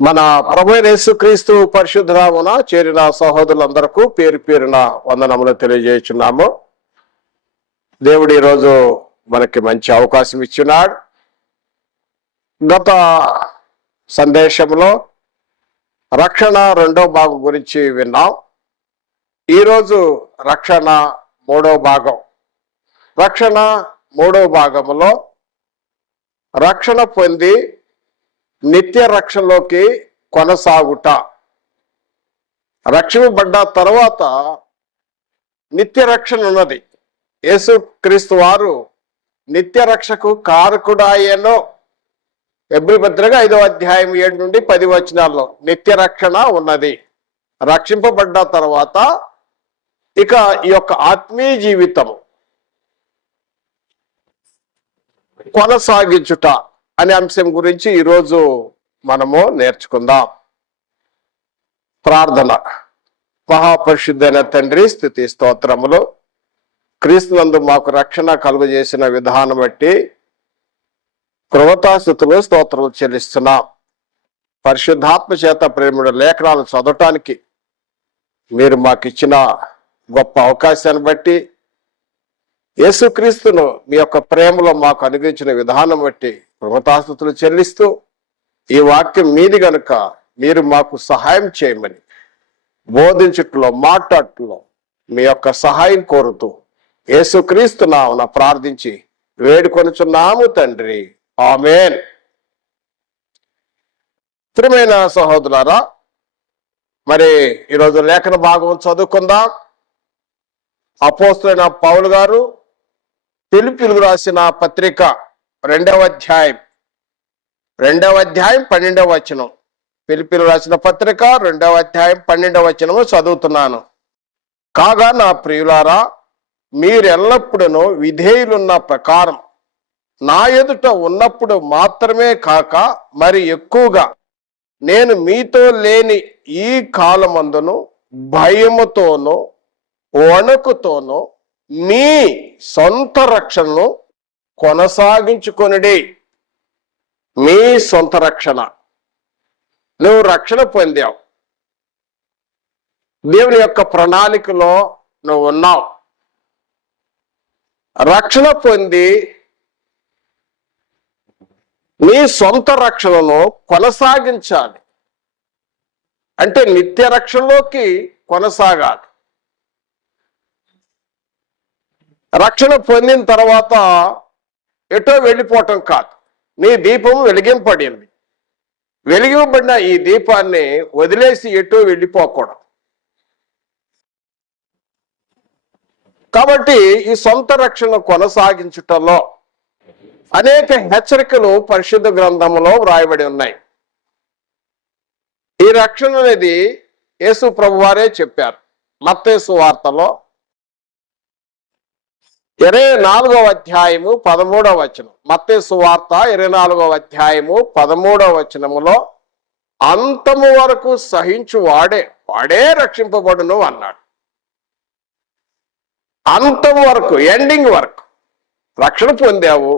మన ప్రభువైన యేసుక్రీస్తు పరిశుద్ధ నామమున చేరిన సహోదరులందరికీ పేరు పేరున వందనములు తెలియజేస్తున్నాము. దేవుడు ఈరోజు మనకి మంచి అవకాశం ఇచ్చినాడు. గత సందేశంలో రక్షణ రెండో భాగం గురించి విన్నాం. ఈరోజు రక్షణ మూడో భాగం. రక్షణ మూడో భాగంలో రక్షణ పొంది నిత్య రక్షణలోకి కొనసాగుట. రక్షింపబడ్డ తర్వాత నిత్య రక్షణ ఉన్నది. యేసుక్రీస్తు వారు నిత్య రక్షకు కారకుడాయనో. హెబ్రీ పత్రిక 5వ అధ్యాయం 7 నుండి 10 వచనాల్లో నిత్య రక్షణ ఉన్నది. రక్షింపబడ్డ తర్వాత ఇక ఈ యొక్క ఆత్మీయ జీవితం కొనసాగించుట అనే అంశం గురించి ఈరోజు మనము నేర్చుకుందాం. ప్రార్థన. మహాపరిశుద్ధైన తండ్రి, స్తుతి స్తోత్రములు. క్రీస్తునందు మాకు రక్షణ కలుగజేసిన విధానం బట్టి కృతజ్ఞతాస్తుతులు స్తోత్రములు చెల్లిస్తున్నాం. పరిశుద్ధాత్మ చేత ప్రేముడు లేఖనాలు చదవటానికి మీరు మాకు ఇచ్చిన గొప్ప అవకాశాన్ని బట్టి, యేసుక్రీస్తును మీ యొక్క ప్రేమలో మాకు అనుగ్రహించిన విధానం బట్టి కృతజ్ఞతాస్తుతులు చెల్లిస్తూ, ఈ వాక్యం మీది గనుక మీరు మాకు సహాయం చేయమని బోధించుట్లో మాట్లాడటంలో మీ యొక్క సహాయం కోరుతూ యేసుక్రీస్తు నామమున ప్రార్థించి వేడుకొనుచున్నాము తండ్రి, ఆమేన్. ప్రియమైన సహోదరులారా, మరి ఈరోజు లేఖన భాగం చదువుకుందాం. అపోస్తలుడైన పౌలు గారు ఫిలిప్పీయులకు రాసిన పత్రిక 2వ అధ్యాయం 12వ వచనం. ఫిలిప్పీయులకు రాసిన పత్రిక 2వ అధ్యాయం 12వ వచనము చదువుతున్నాను. కాగా నా ప్రియులారా, మీరెల్లప్పుడూ విధేయులున్న ప్రకారం నా ఎదుట ఉన్నప్పుడు మాత్రమే కాక మరి ఎక్కువగా నేను మీతో లేని ఈ కాలమందును భయముతోనూ వణుకుతోనూ మీ సొంత రక్షణను కొనసాగించుకొనుడి. మీ సొంత రక్షణ. నువ్వు రక్షణ పొందావు. దేవుని యొక్క ప్రణాళికలో నువ్వు ఉన్నావు. రక్షణ పొంది నీ సొంత రక్షణను కొనసాగించాలి. అంటే నిత్య రక్షణలోకి కొనసాగాలి. రక్షణ పొందిన తర్వాత ఎటో వెళ్ళిపోవటం కాదు. నీ దీపం వెలిగింపబడింది. వెలిగింపబడిన ఈ దీపాన్ని వదిలేసి ఎటో వెళ్ళిపోకూడదు. కాబట్టి ఈ సొంత రక్షణ కొనసాగించుటలో అనేక హెచ్చరికలు పరిశుద్ధ గ్రంథంలో వ్రాయబడి ఉన్నాయి. ఈ రక్షణ అనేది యేసు ప్రభువారే చెప్పారు. మత్తయి సువార్తలో 24వ అధ్యాయము 13వ వచనం. మత్తయి సువార్త 24వ అధ్యాయము 13వ వచనములో అంతము వరకు సహించు వాడే రక్షింపబడును అన్నాడు. అంతం వరకు, ఎండింగ్ వరకు రక్షణ పొందావు.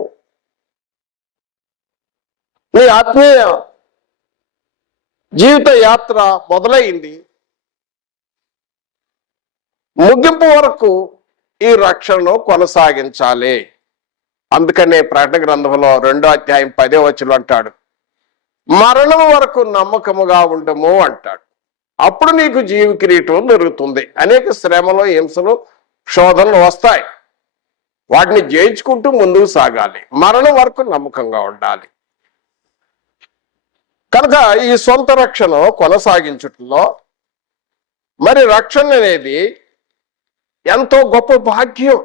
నీ ఆత్మీయ జీవిత యాత్ర మొదలైంది. ముగింపు వరకు ఈ రక్షణను కొనసాగించాలి. అందుకనే ప్రకటన గ్రంథంలో 2వ అధ్యాయం 10వ వచనం అంటాడు, మరణం వరకు నమ్మకముగా ఉండము అంటాడు. అప్పుడు నీకు జీవ కిరీటం దొరుకుతుంది. అనేక శ్రమలు, హింసలు, శోధనలు వస్తాయి. వాటిని జయించుకుంటూ ముందుకు సాగాలి. మరణం వరకు నమ్మకంగా ఉండాలి. కనుక ఈ సొంత రక్షణ కొనసాగించటంలో మరి రక్షణ అనేది ఎంతో గొప్ప భాగ్యం.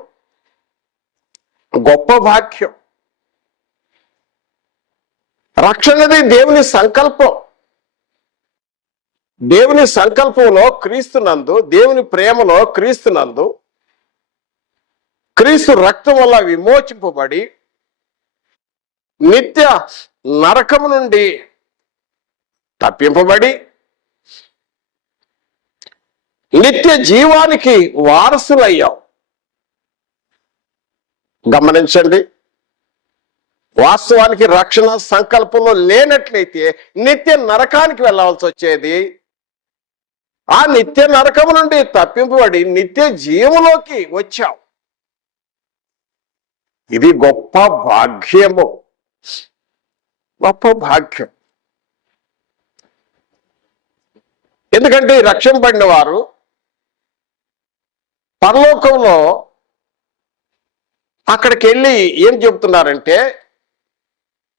గొప్ప భాగ్యం. రక్షణ అనేది దేవుని సంకల్పం. దేవుని సంకల్పంలో క్రీస్తునందు, దేవుని ప్రేమలో క్రీస్తునందు, క్రీస్తు రక్తం వల్ల విమోచింపబడి నిత్య నరకము నుండి తప్పింపబడి నిత్య జీవానికి వారసులయ్యావు. గమనించండి, వాస్తవానికి రక్షణ సంకల్పంలో లేనట్లయితే నిత్య నరకానికి వెళ్ళాల్సి వచ్చేది. ఆ నిత్య నరకము నుండి తప్పింపబడి నిత్య జీవంలోకి వచ్చావు. ఇది గొప్ప భాగ్యము, గొప్ప భాగ్యం. ఎందుకంటే రక్షింపబడిన వారు పరలోకంలో అక్కడికి వెళ్ళి ఏం చెబుతున్నారంటే,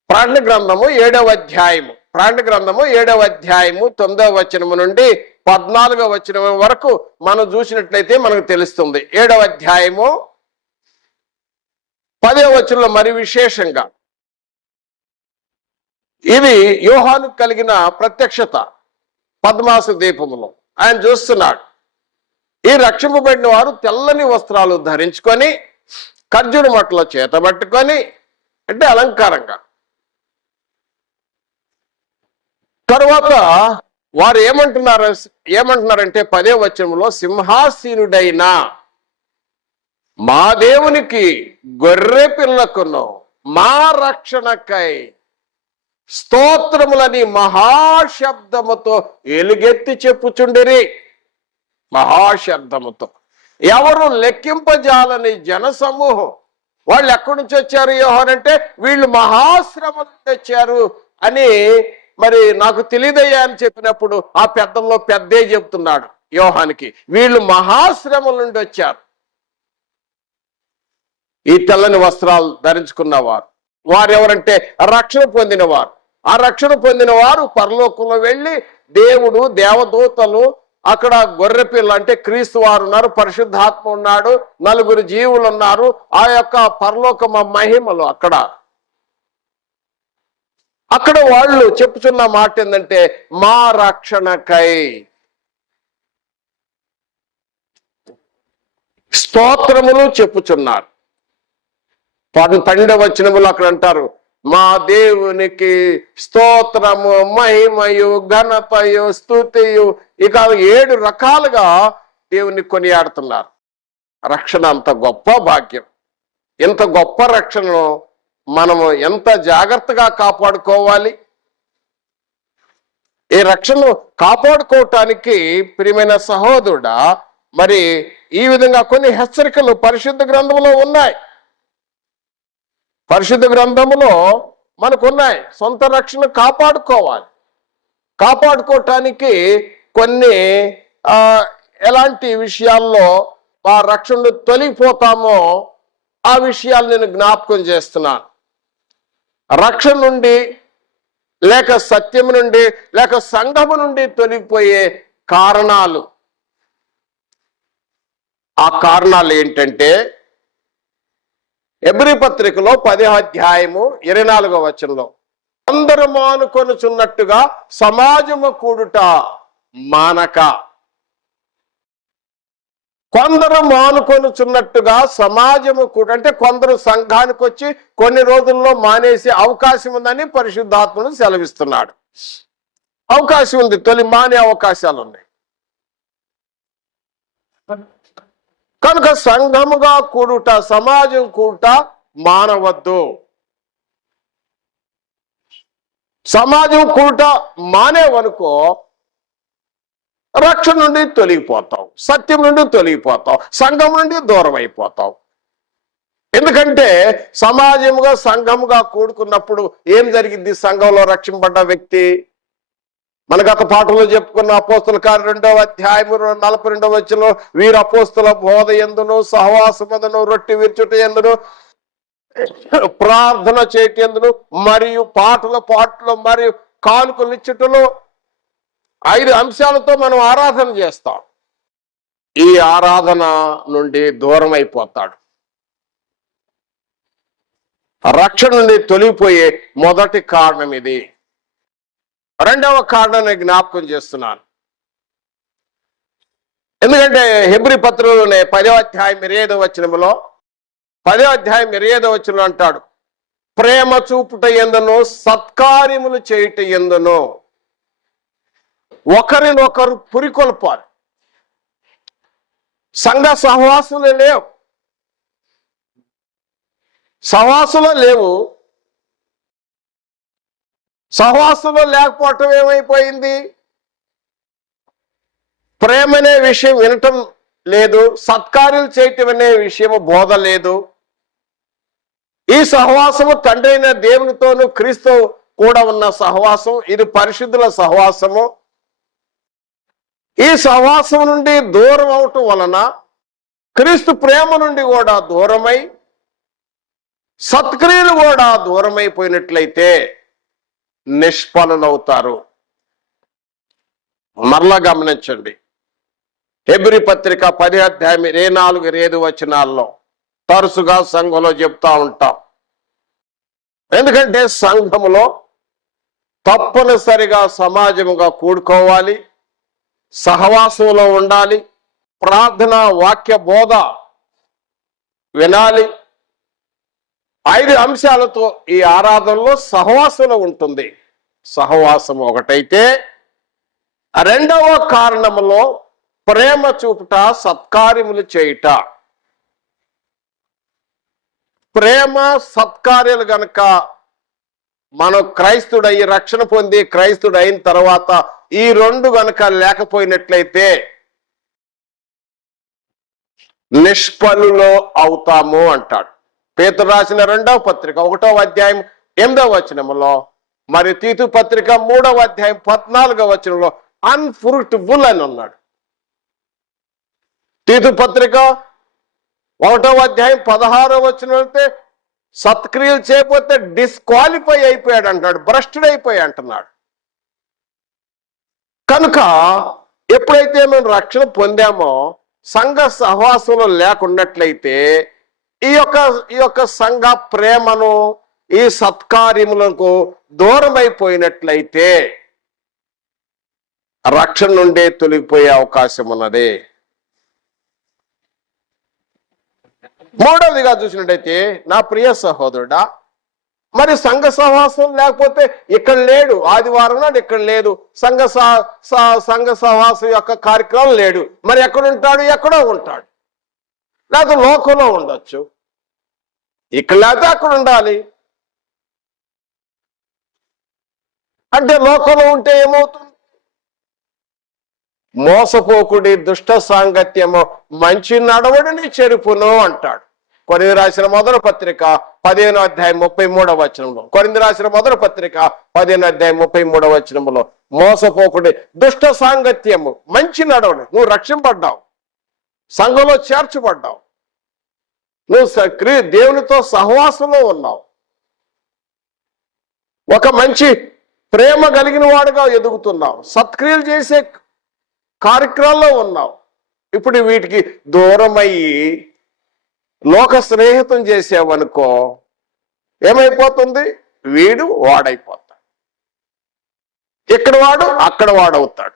ప్రకటన గ్రంథము 7వ అధ్యాయము, ప్రకటన గ్రంథము 7వ అధ్యాయము 9వ వచనము నుండి 14వ వచనం వరకు మనం చూసినట్లయితే మనకు తెలుస్తుంది. 7వ అధ్యాయము 10వ వచనంలో మరి విశేషంగా ఇది యోహానుకు కలిగిన ప్రత్యక్షత. పద్మాసు దీపములో ఆయన చూస్తున్నాడు, ఈ రక్షింపబడిన వారు తెల్లని వస్త్రాలు ధరించుకొని ఖర్జూర మట్టలో చేతబట్టుకొని, అంటే అలంకారంగా, తరువాత వారు ఏమంటున్నారంటే 10వ వచనంలో, సింహాసీనుడైన మా దేవునికి గొర్రె పిల్లకును మా రక్షణకై స్తోత్రములని మహాశబ్దముతో ఎలుగెత్తి చెప్పుచుండిరి. మహాశబ్దముతో. ఎవరు లెక్కింపజాలని జనసమూహం. వాళ్ళు ఎక్కడి నుంచి వచ్చారు యోహానంటే, వీళ్ళు మహాశ్రమ నుంచి వచ్చారు అని మరి నాకు తెలియదయ్యా అని చెప్పినప్పుడు ఆ పెద్దంలో పెద్దే చెప్తున్నాడు యోహానికి, వీళ్ళు మహాశ్రమల నుండి వచ్చారు. ఈ తెల్లని వస్త్రాలు ధరించుకున్నవారు వారు ఎవరంటే రక్షణ పొందినవారు. ఆ రక్షణ పొందిన వారు పరలోకంలో వెళ్ళి దేవుడు, దేవదూతలు, అక్కడ గొర్రెపిల్ల అంటే క్రీస్తు వారు ఉన్నారు, పరిశుద్ధాత్మ ఉన్నాడు, 4 జీవులు ఉన్నారు. ఆ యొక్క పరలోక మహిమలు అక్కడ వాళ్ళు చెప్పుచున్న మాట ఏంటంటే, మా రక్షణకై స్తోత్రములు చెప్పుచున్నారు. 12వ వచనములు అక్కడ అంటారు, మా దేవునికి స్తోత్రము, మహిమయు, ఘనతయు, స్తుతియు. ఇక 7 రకాలుగా దేవుని కొనియాడుతున్నారు. రక్షణ అంత గొప్ప భాగ్యం. ఇంత గొప్ప రక్షణను మనము ఎంత జాగ్రత్తగా కాపాడుకోవాలి. ఈ రక్షణను కాపాడుకోవటానికి ప్రియమైన సహోదరుడా, మరి ఈ విధంగా కొన్ని హెచ్చరికలు పరిశుద్ధ గ్రంథంలో ఉన్నాయి. పరిశుద్ధ గ్రంథములో మనకున్నాయి. సొంత రక్షణ కాపాడుకోవాలి. కాపాడుకోవటానికి కొన్ని ఎలాంటి విషయాల్లో ఆ రక్షణను తొలగిపోతామో ఆ విషయాలు నేను జ్ఞాపకం చేస్తున్నాను. రక్షణ నుండి లేక సత్యము నుండి లేక సంఘము నుండి తొలగిపోయే కారణాలు. ఆ కారణాలు ఏంటంటే, హెబ్రీ పత్రికలో 10వ అధ్యాయము 24వ వచనంలో, అందరూ మానుకొనుచున్నట్టుగా సమాజము కూడుట మానక. కొందరు మానుకొనుచున్నట్టుగా సమాజము కూడ అంటే కొందరు సంఘానికి వచ్చి కొన్ని రోజుల్లో మానేసే అవకాశం ఉందని పరిశుద్ధాత్మను సెలవిస్తున్నాడు. అవకాశం ఉంది, తొలి మానే అవకాశాలు ఉన్నాయి. కనుక సంఘముగా కూడుట, సమాజం కూడుట మానవద్దు. సమాజం కూడుట మానేవనుకో రక్షణ నుండి తొలగిపోతావు, సత్యం నుండి తొలగిపోతావు, సంఘం నుండి దూరం అయిపోతావు. ఎందుకంటే సమాజముగా సంఘముగా కూడుకున్నప్పుడు ఏం జరిగింది? సంఘంలో రక్షింపడ్డ వ్యక్తి, మన గత పాఠంలో చెప్పుకున్న అపోస్తుల కార్యం 2వ అధ్యాయము 42వ వచనంలో, వీరు అపోస్తుల బోధ యందును, సహవాసమందును, రొట్టె విరుచుట యందును, ప్రార్థన చేయట యందును, మరియు పాటలు మరియు కానుకలు ఇచ్చుటలో 5 అంశాలతో మనం ఆరాధన చేస్తాం. ఈ ఆరాధన నుండి దూరం అయిపోతాడు. రక్షణ నుండి తొలగిపోయే మొదటి కారణం ఇది. రెండవ కారణాన్ని జ్ఞాపకం చేస్తున్నాను. ఎందుకంటే హెబ్రీ పత్రికలోనే 10వ అధ్యాయం 25వ వచనంలో 10వ అధ్యాయం 25వ వచనంలో అంటాడు, ప్రేమ చూపుట యందును, సత్కార్యములు చేయుట యందును ఒకరినొకరు పురికొల్పాలి. సంఘ సహవాసులే లేవు, సహవాసులు లేవు. సహవాసంలో లేకపోవటం ఏమైపోయింది? ప్రేమ అనే విషయం వినటం లేదు, సత్కార్యాలు చేయటం అనే విషయం బోధ లేదు. ఈ సహవాసము తండ్రి అయిన దేవునితోనూ క్రీస్తు కూడా ఉన్న సహవాసం, ఇది పరిశుద్ధుల సహవాసము. ఈ సహవాసం నుండి దూరం అవటం వలన క్రీస్తు ప్రేమ నుండి కూడా దూరమై సత్క్రియలు కూడా దూరమైపోయినట్లయితే నిష్ఫలులవుతారు. మరలా గమనించండి, హెబ్రీ పత్రిక 10 అధ్యాయం 24, 25 వచనాల్లో తరచుగా సంఘంలో చెప్తా ఉంటాం. ఎందుకంటే సంఘములో తప్పనిసరిగా సమాజముగా కూడుకోవాలి, సహవాసంలో ఉండాలి, ప్రార్థన వాక్య బోధ వినాలి. 5 అంశాలతో ఈ ఆరాధనలో సహవాసంలో ఉంటుంది. సహవాసం ఒకటైతే, రెండవ కారణములో ప్రేమ చూపుట, సత్కార్యములు చేయుట. ప్రేమ సత్కార్యాలు గనక మనం క్రైస్తుడయి రక్షణ పొంది క్రైస్తుడైన తర్వాత ఈ 2 గనక లేకపోయినట్లయితే నిష్ఫలులో అవుతాము అంటాడు. పేతురు రాసిన 2వ పత్రిక 1వ అధ్యాయం 8వ వచనంలో, మరి తీతు పత్రిక 3వ అధ్యాయం 14వ వచనంలో అన్ఫ్రూట్ఫుల్ అని ఉన్నాడు. తీతు పత్రిక 1వ అధ్యాయం 16వ వచనం అయితే సత్క్రియలు చేయకపోతే డిస్క్వాలిఫై అయిపోయాడు అంటాడు, భ్రష్టుడైపోయి అంటున్నాడు. కనుక ఎప్పుడైతే మేము రక్షణ పొందామో సంఘ సహవాసంలో లేకున్నట్లయితే ఈ యొక్క సంఘ ప్రేమను, ఈ సత్కార్యములకు దూరం అయిపోయినట్లయితే రక్షణ నుండే తొలగిపోయే అవకాశం ఉన్నది. మూడవదిగా చూసినట్టయితే, నా ప్రియ సహోదరుడా, మరి సంఘ సహవాసం లేకపోతే ఇక్కడ లేడు, ఆదివారం నాడు ఇక్కడ లేదు, సంఘ సహవాసం యొక్క కార్యక్రమం లేడు, మరి ఎక్కడుంటాడు? ఎక్కడో ఉంటాడు. లేకపోతే లోకంలో ఉండొచ్చు, ఇక్కడ లేకపోతే అక్కడ ఉండాలి. అంటే లోకంలో ఉంటే ఏమవుతుంది? మోసపోకుడి దుష్ట సాంగత్యము మంచి నడవడిని చెరుపును అంటాడు. కొరింథీ రాసిన మొదటి పత్రిక 15వ అధ్యాయం 33వ వచనంలో, కొరింథీ రాసిన మొదటి పత్రిక 15వ అధ్యాయం 33వ వచనంలో, మోసపోకుడి దుష్ట సాంగత్యము మంచి నడవడి. నువ్వు రక్షింపడ్డావు, సంఘంలో చేర్చబడ్డావు, నువ్వు దేవునితో సహవాసంలో ఉన్నావు, ఒక మంచి ప్రేమ కలిగిన వాడుగా ఎదుగుతున్నావు, సత్క్రియలు చేసే కార్యక్రమాల్లో ఉన్నావు. ఇప్పుడు వీటికి దూరమయ్యి లోక స్నేహితం చేసావనుకో ఏమైపోతుంది? వీడు వాడైపోతాడు, ఇక్కడ వాడు అక్కడ వాడవుతాడు.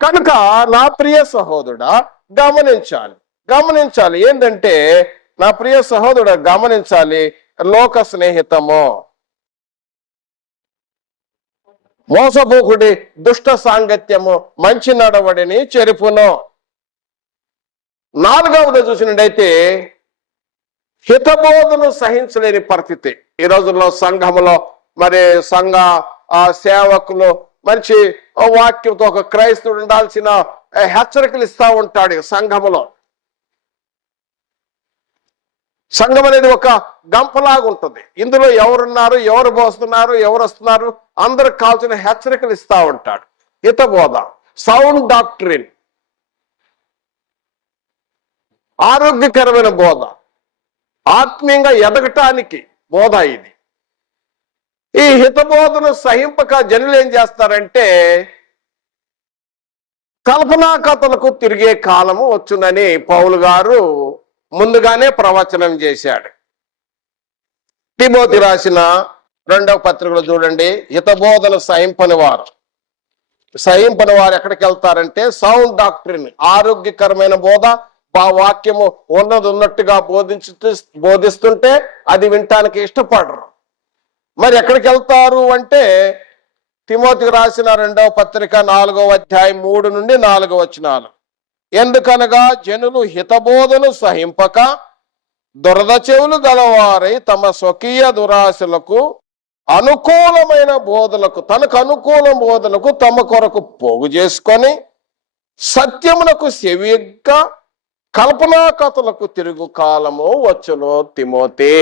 కనుక నా ప్రియ సహోదరుడా గమనించాలి. ఏంటంటే నా ప్రియ సహోదరుడు గమనించాలి, లోక స్నేహితము, మోసపోకుడి దుష్ట సాంగత్యము మంచి నడవడిని చెరుపును. 4వది చూసినట్టయితే, హితబోధను సహించలేని పరిస్థితి. ఈ రోజుల్లో సంఘములో మరి సంఘ సేవకులు మంచి వాక్యంతో ఒక క్రైస్తవుడు ఉండాల్సిన హెచ్చరికలు ఇస్తా ఉంటాడు. సంఘములో సంఘం అనేది ఒక గంపలాగా ఉంటుంది. ఇందులో ఎవరున్నారు, ఎవరు పోస్తున్నారు, ఎవరు వస్తున్నారు, అందరికి కావాల్సిన హెచ్చరికలు ఇస్తా ఉంటాడు. హితబోధ, సౌండ్ డాక్ట్రిన్, ఆరోగ్యకరమైన బోధ, ఆత్మీయంగా ఎదగటానికి బోధ ఇది. ఈ హితబోధను సహింపక జనులు ఏం చేస్తారంటే కల్పనా కథలకు తిరిగే కాలము వచ్చునని పౌలు గారు ముందుగానే ప్రవచనం చేశాడు. తిమోతి రాసిన 2వ పత్రికలో చూడండి, హితబోధన సహింపని వారు ఎక్కడికి వెళ్తారంటే సౌండ్ డాక్ట్రిన్, ఆరోగ్యకరమైన బోధ, వాక్యము ఉన్నట్టుగా బోధిస్తుంటే అది వినటానికి ఇష్టపడరు. మరి ఎక్కడికి వెళ్తారు అంటే తిమోతికి రాసిన 2వ పత్రిక 4వ అధ్యాయం 3 నుండి 4 వచనాలు. ఎందుకనగా జనులు హితబోధను సహింపక దురద చెవులు గలవారై తమ స్వకీయ దురాశలకు అనుకూలమైన బోధలకు, తనకు అనుకూల బోధలకు తమ కొరకు పోగు చేసుకొని సత్యమునకు సెవియగ్గ కల్పనా కథలకు తిరుగు కాలము వచ్చును తిమోతి.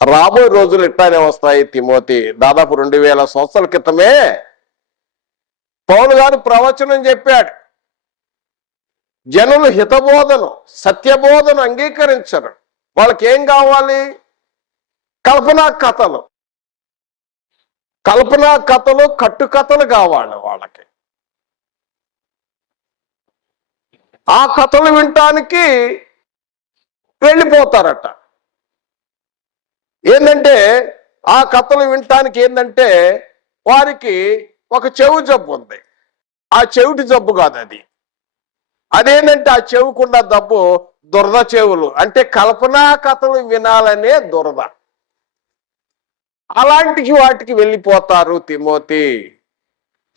రాబోయే రోజులు ఇట్లానే వస్తాయి తిమోతి. దాదాపు 2000 సంవత్సరాల క్రితమే పౌలు గారు ప్రవచనం చెప్పాడు. జనులు హితబోధను, సత్యబోధను అంగీకరించరు. వాళ్ళకి ఏం కావాలి? కల్పనా కథలు, కట్టుకథలు కావాలి వాళ్ళకి. ఆ కథలు వినటానికి వెళ్ళిపోతారట. ఏంటంటే ఆ కథలు వినటానికి ఏంటంటే వారికి ఒక చెవు జబ్బు ఉంది. ఆ చెవిటి జబ్బు కాదు అది. అదేంటంటే ఆ చెవుకున్న జబ్బు దురద చెవులు, అంటే కల్పనా కథలు వినాలనే దురద. అలాంటి వాటికి వెళ్ళిపోతారు తిమోతి.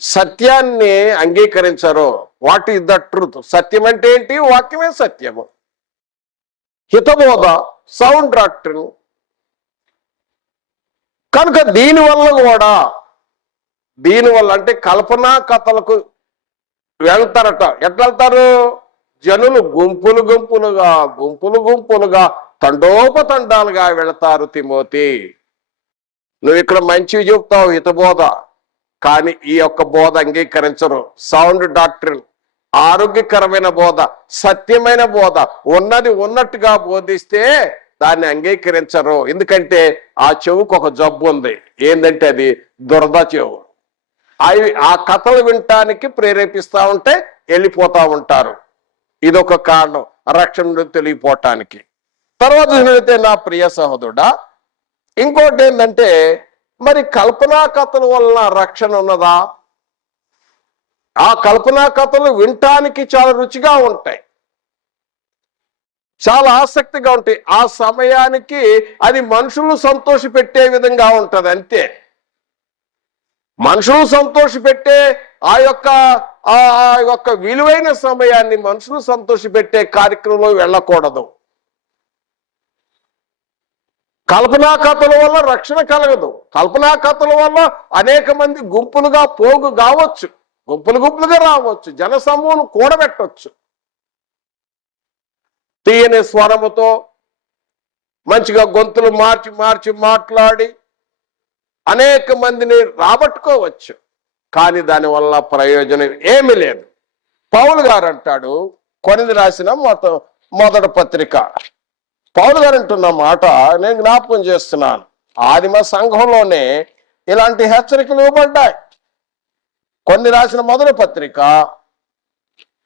సత్యాన్ని అంగీకరించరు. What is the truth? సత్యం అంటే ఏంటి? వాక్యమే సత్యము. హితబోధ, సౌండ్ డాక్ట్రిన్. కనుక దీనివల్ల అంటే కల్పనా కథలకు వెళ్తారట. ఎట్లా వెళ్తారు? జనులు గుంపులు గుంపులుగా తండోపతండాలుగా వెళతారు తిమోతి. నువ్వు ఇక్కడ మంచివి చెప్తావు, హితబోధ, కానీ ఈ యొక్క బోధ అంగీకరించరు. సౌండ్ డాక్ట్రిన్, ఆరోగ్యకరమైన బోధ, సత్యమైన బోధ, ఉన్నది ఉన్నట్టుగా బోధిస్తే దాన్ని అంగీకరించరు. ఎందుకంటే ఆ చెవుకు ఒక జబ్బు ఉంది. ఏంటంటే అది దురద చెవు. ఆ కథలు వినటానికి ప్రేరేపిస్తా ఉంటే వెళ్ళిపోతా ఉంటారు. ఇదొక కారణం రక్షణ తెలియపోవటానికి. తర్వాత చూసినట్లయితే నా ప్రియ సహోదరుడా, ఇంకోటి ఏంటంటే మరి కల్పనా కథల వలన రక్షణ ఉన్నదా? ఆ కల్పనా కథలు వినటానికి చాలా రుచిగా ఉంటాయి, చాలా ఆసక్తిగా ఉంటాయి. ఆ సమయానికి అది మనుషులు సంతోషపెట్టే విధంగా ఉంటది అంతే. మనుషులు సంతోషపెట్టే ఆ యొక్క విలువైన సమయాన్ని మనుషులు సంతోషపెట్టే కార్యక్రమంలో వెళ్ళకూడదు. కల్పనా కథల వల్ల రక్షణ కలగదు. కల్పనా కథల వల్ల అనేక మంది గుంపులుగా పోగు కావచ్చు, గుంపులుగా రావచ్చు, జనసమూహం కూడబెట్టవచ్చు. తీయని స్వరముతో మంచిగా గొంతులు మార్చి మాట్లాడి అనేక మందిని రాబట్టుకోవచ్చు, కానీ దానివల్ల ప్రయోజనం ఏమీ లేదు. పౌలు గారు అంటాడు, కొరింథీ రాసిన మొదటి పత్రిక, పౌలు గారు అంటున్న మాట నేను జ్ఞాపకం చేస్తున్నాను. ఆదిమ సంఘంలోనే ఇలాంటి హెచ్చరికలు ఇవ్వబడ్డాయి. కొరింథీ రాసిన మొదటి పత్రిక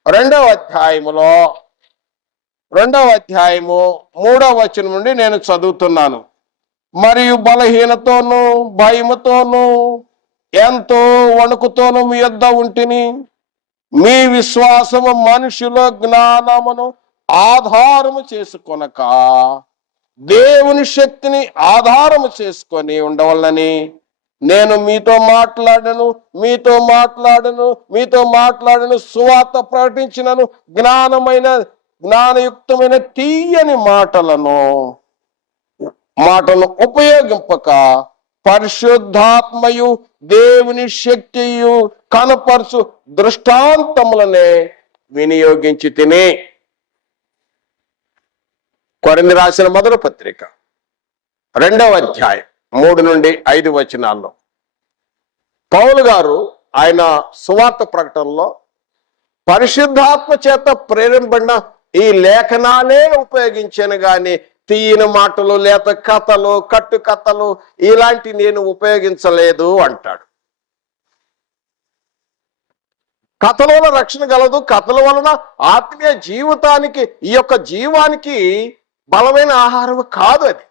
2వ అధ్యాయము 3వ వచనం నుండి నేను చదువుతున్నాను. మరియు బలహీనతోనూ భయముతోనూ ఎంతో వణుకుతోనూ మీ యొద్ద ఉంటిని. మీ విశ్వాసము మనుషుల జ్ఞానమును ఆధారము చేసుకొనక దేవుని శక్తిని ఆధారము చేసుకొని ఉండవల్లని నేను మీతో మాట్లాడను సువార్త ప్రకటించినను జ్ఞానయుక్తమైన తీయని మాటలను ఉపయోగింపక పరిశుద్ధాత్మయు దేవుని శక్తియు కనపరచు దృష్టాంతములనే వినియోగించి తిని. కొరింథీ రాసిన మొదటి పత్రిక 2వ అధ్యాయం 3 నుండి 5 వచనాల్లో పౌలు గారు ఆయన సువార్త ప్రకటనలో పరిశుద్ధాత్మ చేత ప్రేరేపబడిన ఈ లేఖనాలే ఉపయోగించాను గాని తీయని మాటలు, లేత కథలు, కట్టుకథలు ఇలాంటి నేను ఉపయోగించలేదు అంటాడు. కథల వలన రక్షణ కలదు. కథల వలన ఆత్మీయ జీవితానికి, ఈ యొక్క జీవానికి బలమైన ఆహారం కాదు అది.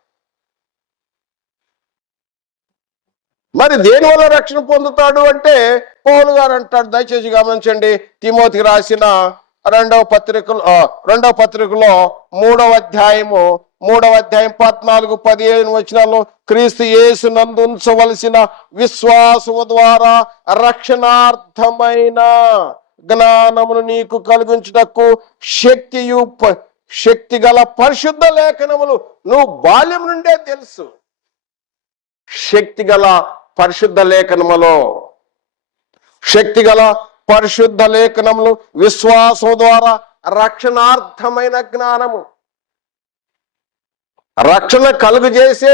మరి దేనివల్ల రక్షణ పొందుతాడు అంటే పౌలు గారు అంటాడు, దయచేసి గమనించండి, తిమోతికి రాసిన 2వ పత్రికలో 3వ అధ్యాయం 14-15 వచనాల్లో క్రీస్తు యేసు నందు ఉంచవలసిన విశ్వాసము ద్వారా రక్షణార్థమైన జ్ఞానమును నీకు కలిగించుటకు శక్తియు శక్తిగల పరిశుద్ధ లేఖనములు నువ్వు బాల్యం నుండే తెలుసు. శక్తిగల పరిశుద్ధ లేఖనములో, శక్తిగల పరిశుద్ధ లేఖనములు విశ్వాసం ద్వారా రక్షణార్థమైన జ్ఞానము, రక్షణ కలుగజేసే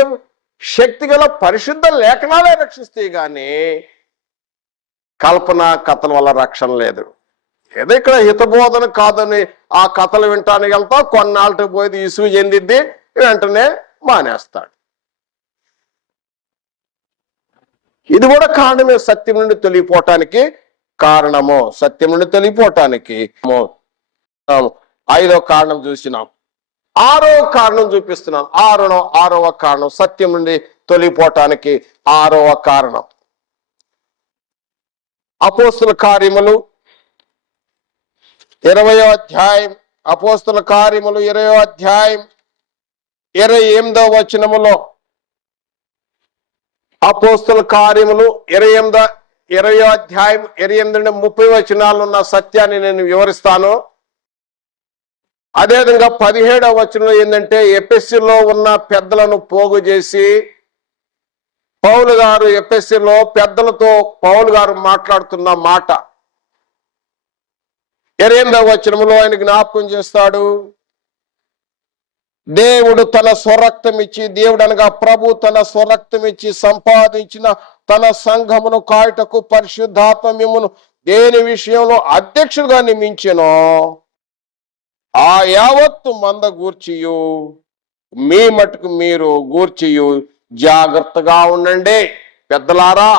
శక్తిగల పరిశుద్ధ లేఖనాలే రక్షిస్తే గాని కల్పన కథల వల్ల రక్షణ లేదు. ఏదో ఇక్కడ హితబోధన కాదని ఆ కథలు వింటానికి వెళ్తా, కొన్నాళ్ళకి పోయి ఇసుగు చెందిద్ది, వెంటనే మానేస్తాడు. ఇది కూడా కారణమే, సత్యం నుండి తొలగిపోవటానికి కారణము. సత్యం నుండి తొలగిపోవటానికి 5వ కారణం చూసినాం. 6వ కారణం చూపిస్తున్నాం. 6వ కారణం సత్యం నుండి తొలగిపోవటానికి 6వ కారణం. అపోస్తుల కార్యములు 20వ అధ్యాయం, అపోస్తుల కార్యములు 20వ అధ్యాయం 28వ వచనములో, అపోస్తుల కార్యములు 20వ అధ్యాయం 28 నుండి 30 వచనాలు ఉన్న సత్యాన్ని నేను వివరిస్తాను. అదేవిధంగా 17వ వచనంలో ఏంటంటే, ఎఫెసీలో ఉన్న పెద్దలను పోగు చేసి పౌలు గారు ఎఫెసీలో పెద్దలతో పౌలు గారు మాట్లాడుతున్న మాట 28వ వచనంలో ఆయన జ్ఞాపకం చేస్తాడు. దేవుడు తన స్వరక్తం ఇచ్చి, దేవుడు అనగా ప్రభు తన స్వరక్తం ఇచ్చి సంపాదించిన తన సంఘమును కాయుటకు పరిశుద్ధాత్మ మిమ్మును దేని విషయంలో అధ్యక్షుడుగా నియమించెనో ఆ యావత్తు మంద గూర్చియు మీ మటుకు మీరు గూర్చియు జాగ్రత్తగా ఉండండి. పెద్దలారా,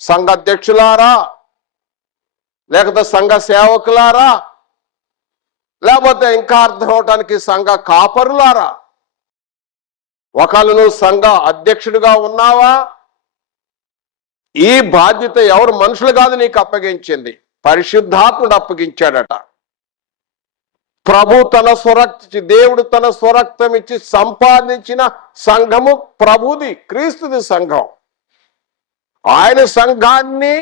సంఘ అధ్యక్షులారా, లేకపోతే సంఘ సేవకులారా, లేకపోతే ఇంకా అర్థం అవటానికి సంఘ కాపరులారా, ఒకళ్ళు నువ్వు సంఘ అధ్యక్షుడిగా ఉన్నావా? ఈ బాధ్యత ఎవరు మనుషులు కాదు నీకు అప్పగించింది, పరిశుద్ధాత్ముడు అప్పగించాడట. ప్రభు తన స్వరక్తి, దేవుడు తన స్వరక్తం ఇచ్చి సంపాదించిన సంఘము ప్రభుది, క్రీస్తుది సంఘం. ఆయన సంఘాన్ని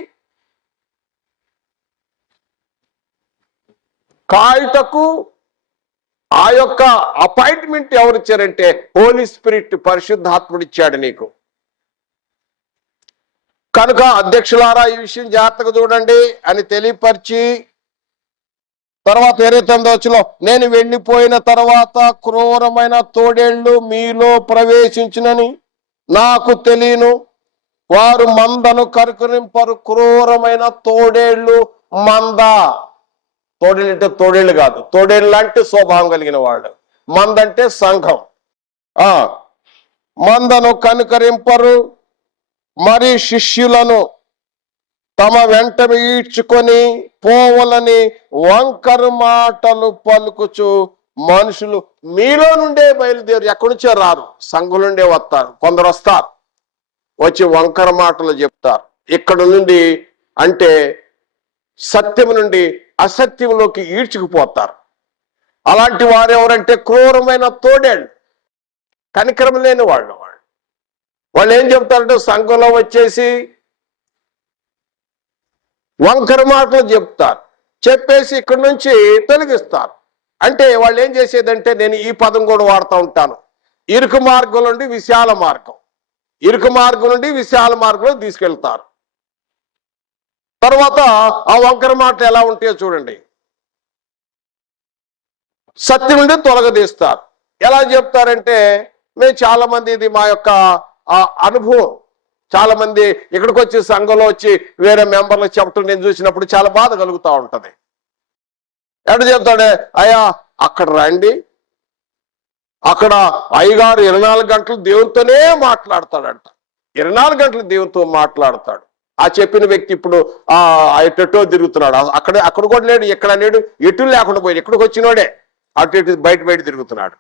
కాయుటకు ఆ యొక్క అపాయింట్మెంట్ ఎవరు ఇచ్చారంటే హోలీ స్పిరిట్, పరిశుద్ధాత్ముడు ఇచ్చాడు నీకు. కనుక అధ్యక్షులారా ఈ విషయం జాగ్రత్తగా చూడండి అని తెలియపరిచి, తర్వాత 29వ వచనంలో, నేను వెళ్ళిపోయిన తర్వాత క్రూరమైన తోడేళ్లు మీలో ప్రవేశించునని నాకు తెలియను, వారు మందను కరుకరింపరు. క్రూరమైన తోడేళ్లు, మంద. తోడేళ్ళు అంటే తోడేళ్ళు కాదు, తోడేళ్ళు లాంటి స్వభావం కలిగిన వాడు. మందంటే సంఘం. మందను కనుకరింపరు, మరి శిష్యులను తమ వెంట ఈడ్చుకొని పోవలని వంకర మాటలు పలుకుచు మనుషులు మీలో నుండే బయలుదేరు. ఎక్కడి నుంచో రారు, సంఘం నుండే వస్తారు. కొందరు వస్తారు, వచ్చి వంకర మాటలు చెప్తారు. ఇక్కడ నుండి అంటే సత్యం నుండి అసత్యంలోకి ఈడ్చుకుపోతారు. అలాంటి వారు ఎవరంటే క్రూరమైన తోడేళ్ళు, కనికరం లేని వాళ్ళు. వాళ్ళు ఏం చెప్తారంటే సంఘంలో వచ్చేసి వంకర మాటలు చెప్తారు, చెప్పేసి ఇక్కడి నుంచి తొలగిస్తారు. అంటే వాళ్ళు ఏం చేసేదంటే, నేను ఈ పదం కూడా వాడుతూ ఉంటాను, ఇరుకు మార్గం నుండి విశాల మార్గం, ఇరుకు మార్గం నుండి విశాల మార్గంలో తీసుకెళ్తారు. తర్వాత ఆ వంకర మాటలు ఎలా ఉంటాయో చూడండి. సత్యం నుండి తొలగదీస్తారు. ఎలా చెప్తారంటే, మేము చాలా మంది, ఇది మా యొక్క అనుభవం, చాలా మంది ఇక్కడికి వచ్చి సంఘంలో వచ్చి వేరే మెంబర్లకు చెప్పటం నేను చూసినప్పుడు చాలా బాధ కలుగుతూ ఉంటది. ఎక్కడ చెప్తాడే, అయ్యా అక్కడ రండి, అక్కడ అయ్యగారు 24 గంటలు దేవునితోనే మాట్లాడతాడంట. 24 గంటలు దేవునితో మాట్లాడతాడు. ఆ చెప్పిన వ్యక్తి ఇప్పుడు ఎటో తిరుగుతున్నాడు. అక్కడ కూడా లేడు, ఎక్కడ లేడు, ఎటు లేకుండా పోయి ఇక్కడికి వచ్చినోడే అటు ఇటు బయట తిరుగుతున్నాడు.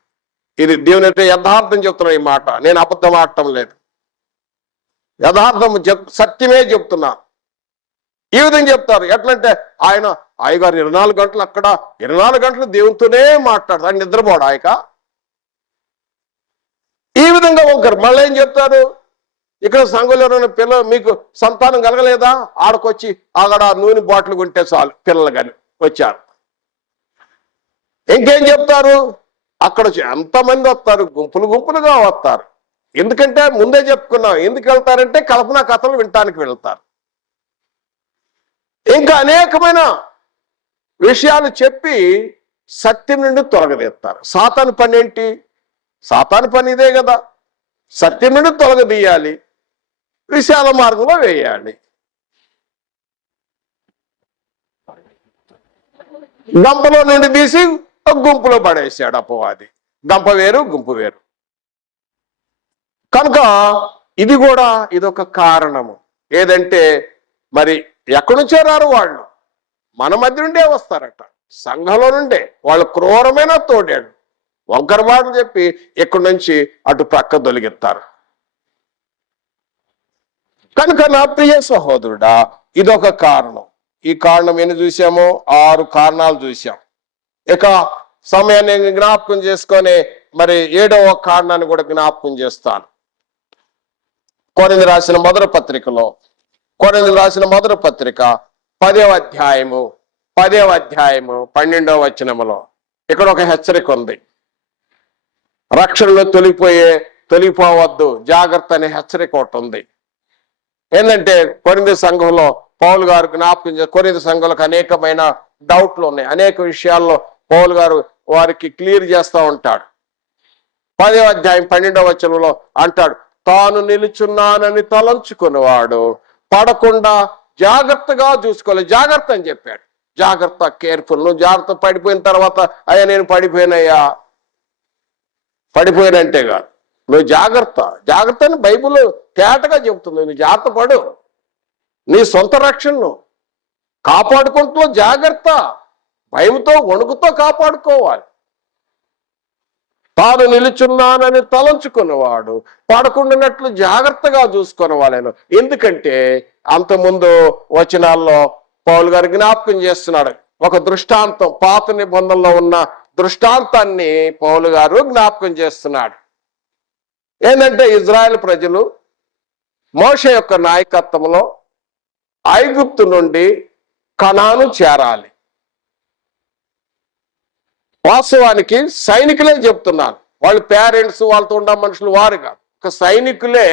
ఇది దేవుని అంటే యథార్థం చెప్తున్నాడు. ఈ మాట నేను అబద్ధం ఆడటం లేదు, యథార్థం సత్యమే చెప్తున్నా. ఈ విధంగా చెప్తారు. ఎట్లంటే ఆయన అయ్యగారు 24 గంటలు అక్కడ 24 గంటలు దేవునితోనే మాట్లాడతాడు, ఆయన నిద్రపోడు ఆయక. ఈ విధంగా ఒకరు మళ్ళీ ఏం చెప్తారు, ఇక్కడ సంఘంలో ఉన్న పిల్లలు మీకు సంతానం కలగలేదా, ఆడకొచ్చి అక్కడ నూనె బాటిల్ కొంటే చాలు పిల్లలు కానీ వచ్చారు. ఇంకేం చెప్తారు? అక్కడ ఎంతమంది వస్తారు? గుంపులు గుంపులుగా వస్తారు. ఎందుకంటే ముందే చెప్పుకున్నాం, ఎందుకు వెళ్తారంటే కల్పనా కథలు వినటానికి వెళ్తారు. ఇంకా అనేకమైన విషయాలు చెప్పి సత్యం నుండి తొలగదీస్తారు. సాతాను పని ఏంటి? సాతాను పని ఇదే కదా, సత్యం నుండి తొలగదీయాలి, విశాల మార్గంలో వేయాలి. గంపలో నుండి తీసి ఒక గుంపులో పడేసాడు అపవాది. గంప వేరు, గుంపు వేరు. కనుక ఇది కూడా ఇదొక కారణము. ఏదంటే మరి ఎక్కడి నుంచో రారు వాళ్ళు, మన మధ్య నుండే వస్తారట, సంఘంలో నుండే. వాళ్ళు క్రూరమైన తోడాడు, వంకర మాటలు చెప్పి ఇక్కడి నుంచి అటు ప్రక్క దొలిగిస్తారు. కనుక నా ప్రియ సహోదరుడా, ఇదొక కారణం. ఈ కారణం ఎన్ని చూసామో? 6 కారణాలు చూసాం. ఇక సమయాన్ని జ్ఞాపకం చేసుకొని మరి 7వ కారణాన్ని కూడా జ్ఞాపకం చేస్తాను. కొరింథీయులకు రాసిన మొదటి పత్రికలో, కొరింథీయులకు రాసిన మొదటి పత్రిక 10వ అధ్యాయము 12వ వచనములో ఇక్కడ ఒక హెచ్చరిక ఉంది. రక్షణలో తొలిగిపోవద్దు, జాగ్రత్త అనే హెచ్చరిక ఒకటి ఉంది. ఏంటంటే కొరింథీ సంఘంలో పౌలు గారు జ్ఞాపకం చేసి, కొరింథీ సంఘంలోకి అనేకమైన డౌట్లు ఉన్నాయి, అనేక విషయాల్లో పౌలు గారు వారికి క్లియర్ చేస్తూ ఉంటాడు. 10వ అధ్యాయం 12వ వచనంలో అంటాడు, తాను నిలుచున్నానని తలంచుకున్నవాడు పడకుండా జాగ్రత్తగా చూసుకోవాలి. జాగ్రత్త అని చెప్పాడు. జాగ్రత్త, కేర్ఫుల్. నువ్వు జాగ్రత్త పడిపోయిన తర్వాత అయ్యా నేను పడిపోయినయ్యా, పడిపోయినంటే కాదు, నువ్వు జాగ్రత్త అని బైబిల్ తేటగా చెబుతుంది. నువ్వు జాగ్రత్త పడు, నీ సొంత రక్షణను కాపాడుకుంటూ జాగ్రత్త, భయంతో వణుకుతో కాపాడుకోవాలి. తాను నిలుచున్నానని తలంచుకున్నవాడు పడకుండానట్లు జాగ్రత్తగా చూసుకునేవాళ్ళను. ఎందుకంటే అంతకుముందు వచనాల్లో పౌలు గారు జ్ఞాపకం చేస్తున్నాడు ఒక దృష్టాంతం, పాత నిబంధనలో ఉన్న దృష్టాంతాన్ని పౌలు గారు జ్ఞాపకం చేస్తున్నాడు. ఏంటంటే ఇజ్రాయెల్ ప్రజలు మోషే యొక్క నాయకత్వంలో ఐగుప్తు నుండి కనాను చేరాలి. వాస్తవానికి సైనికులే చెప్తున్నాను, వాళ్ళు పేరెంట్స్, వాళ్ళతో ఉన్న మనుషులు వారు కాదు. ఒక సైనికులే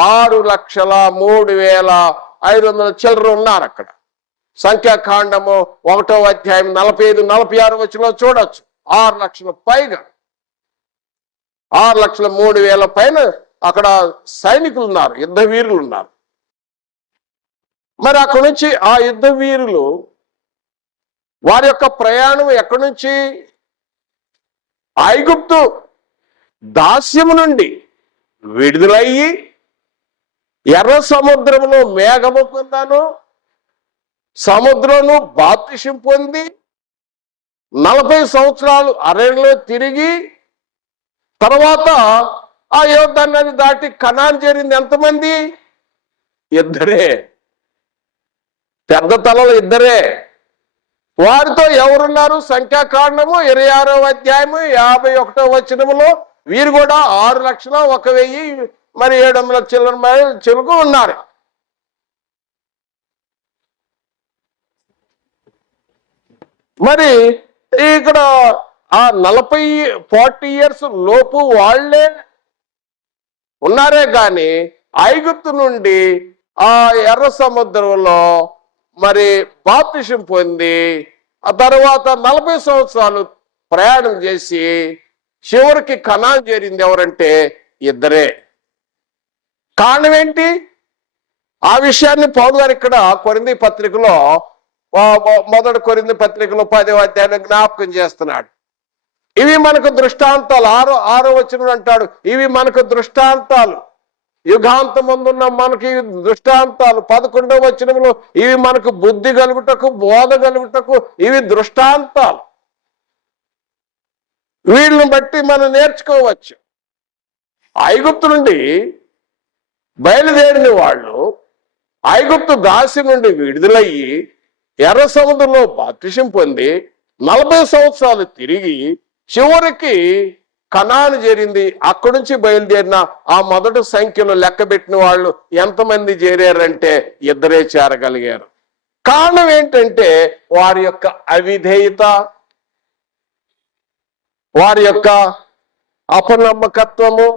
6,03,500 చిల్లర ఉన్నారు అక్కడ. సంఖ్యాకాండము 1వ అధ్యాయం 45-46 వచనంలో చూడొచ్చు. 6 లక్షల పైగా, 6,03,000 పైన అక్కడ సైనికులు ఉన్నారు, యుద్ధ వీరులు ఉన్నారు. మరి అక్కడి నుంచి ఆ యుద్ధ వీరులు వారి యొక్క ప్రయాణం ఎక్కడి నుంచి? ఐగుప్తు దాస్యము నుండి విడుదలయ్యి ఎర్ర సముద్రంలో మేఘము పొందాను, సముద్రంను బాప్తిసం పొంది 40 సంవత్సరాలు అరణ్యంలో తిరిగి తర్వాత ఆ యోర్దాను దాటి కనాను చేరింది ఎంతమంది? 2. పెద్ద తలలు 2. వారితో ఎవరున్నారు? సంఖ్యాకాండము 26వ అధ్యాయము 51వ వచనములో వీరు కూడా 6,01,700 చిల్లర చిలుకు ఉన్నారు. మరి ఇక్కడ ఆ 40 ఇయర్స్ లోపు వాళ్లే ఉన్నారే గాని ఐగుప్తు నుండి ఆ ఎర్ర సముద్రంలో మరి బాప్తిసం పొంది ఆ తర్వాత 40 సంవత్సరాలు ప్రయాణం చేసి చివరికి కనాను చేరింది ఎవరంటే 2. కారణం ఏంటి? ఆ విషయాన్ని పౌలు గారు ఇక్కడ కొరింథీ పత్రికలో, మొదటి కొరింథీ పత్రికలో 10వ అధ్యాయంలో జ్ఞాపకం చేస్తున్నాడు. ఇవి మనకు దృష్టాంతాలు. 6వ వచనం అంటాడు, ఇవి మనకు దృష్టాంతాలు, యుగాంతమందున్న మనకి దృష్టాంతాలు. 11వ వచనంలో ఇవి మనకు బుద్ధి కలుగుటకు, బోధ కలుగుటకు ఇవి దృష్టాంతాలు. వీళ్ళని బట్టి మనం నేర్చుకోవచ్చు. ఐగుప్తు నుండి బయలుదేరిన వాళ్ళు ఐగుప్తు దాస్యం నుండి విడుదలయ్యి ఎర్ర సముద్రంలో బాప్తిసం పొంది 40 సంవత్సరాలు తిరిగి చివరికి కనాను చేరింది. అక్కడి నుంచి బయలుదేరిన ఆ మొదటి సంఖ్యలో లెక్క పెట్టిన వాళ్ళు ఎంతమంది చేరారంటే 2 చేరగలిగారు. కారణం ఏంటంటే వారి యొక్క అవిధేయత, వారి యొక్క అపనమ్మకత్వము,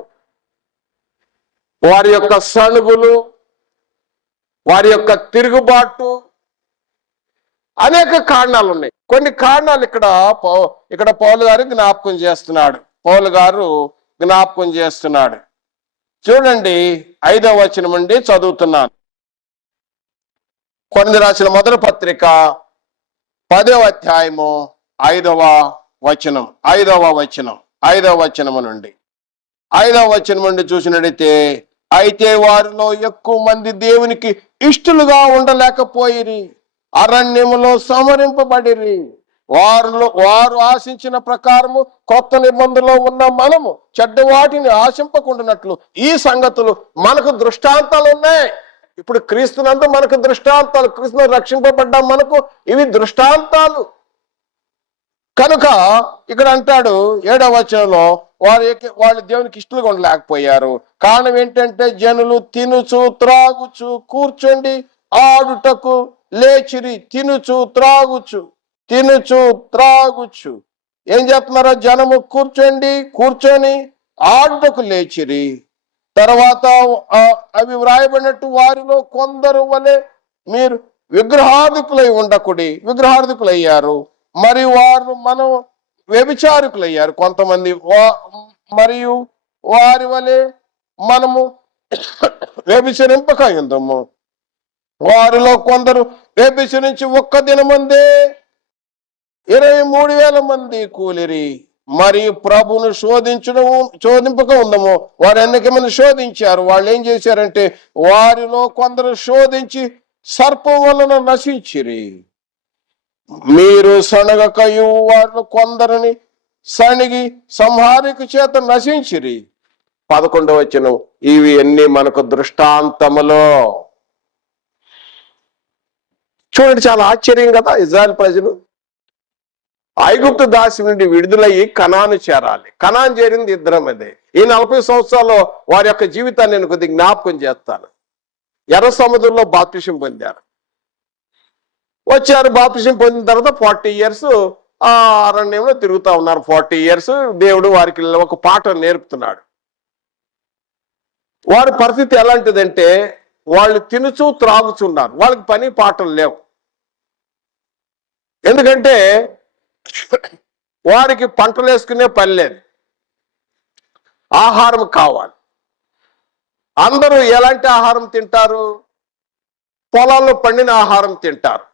వారి యొక్క సణుగులు, వారి యొక్క తిరుగుబాటు, అనేక కారణాలు ఉన్నాయి. కొన్ని కారణాలు ఇక్కడ పౌలు గారు జ్ఞాపకం చేస్తున్నాడు. చూడండి, 5వ వచనం నుండి చదువుతున్నాను. కొరింథీ రాసిన మొదటి పత్రిక 10వ అధ్యాయము 5వ వచనం నుండి చూసినట్టయితే, అయితే వారిలో ఎక్కువ మంది దేవునికి ఇష్టలుగా ఉండలేకపోయిరి, అరణ్యములో సంహరింపబడిరి. వారు ఆశించిన ప్రకారము కొత్త నిబంధనలో ఉన్న మనము చెడ్డ వాటిని ఆశింపకుండానట్లు ఈ సంగతులు మనకు దృష్టాంతాలు ఉన్నాయి. ఇప్పుడు క్రీస్తునందు మనకు దృష్టాంతాలు, క్రీస్తును రక్షింపబడ్డా మనకు ఇవి దృష్టాంతాలు. కనుక ఇక్కడ అంటాడు 7వ వచనంలో, వాళ్ళు దేవునికి ఇష్టలుగా ఉండలేకపోయారు. కారణం ఏంటంటే, జనులు తినుచు త్రాగుచు కూర్చోండి ఆడుటకు లేచిరి. తినుచు త్రాగుచు ఏం చెప్తున్నారో, జనము కూర్చొని ఆడుటకు లేచిరి. తర్వాత అవి వ్రాయబడినట్టు, వారిలో కొందరు వలె మీరు విగ్రహార్థికులై ఉండకుడి. విగ్రహార్థికులయ్యారు. మరియు మనం వ్యభిచారికులయ్యారు కొంతమంది. మరియు వారి వలె మనము వ్యభిచరింపక ఉందము. వారిలో కొందరు వ్యభిచరించి ఒక్క దినమందే 23,000 మంది కూలిరి. మరియు ప్రభును శోధింపక ఉందము. వారు ఎన్నికమంది శోధించారు. వాళ్ళు ఏం చేశారంటే, వారిలో కొందరు శోధించి సర్పం వలన నశించిరి. మీరు సనగకయు వారిలో కొందరిని సణిగి సంహారిక చేత నశించిరి. 11వ వచనం, ఇవి అన్ని మనకు దృష్టాంతములో. చూడండి, చాలా ఆశ్చర్యం కదా. ఇజ్రాయెల్ ప్రజలు ఐగుప్తు దాసి నుండి విడుదలయ్యి కనాను చేరాలి. కనాను చేరింది ఇద్దరం. అదే ఈ 40 సంవత్సరాల్లో వారి యొక్క జీవితాన్ని నేను కొద్దిగా జ్ఞాపకం చేస్తాను. ఎర్ర సముద్రంలో బాప్తిసం పొందారు. వచ్చారు, బాప్తిసం పొందిన తర్వాత 40 years ఆ అరణ్యంలో తిరుగుతా ఉన్నారు. 40 years దేవుడు వారికి ఒక పాఠం నేర్పుతున్నాడు. వారి పరిస్థితి ఎలాంటిదంటే, వాళ్ళు తినుచూ త్రాగుచున్నారు. వాళ్ళకి పని పాటలు లేవు. ఎందుకంటే వారికి పంటలు వేసుకునే పని లేదు, ఆహారం కావాలి. అందరూ ఎలాంటి ఆహారం తింటారు? పొలాల్లో పండిన ఆహారం తింటారు.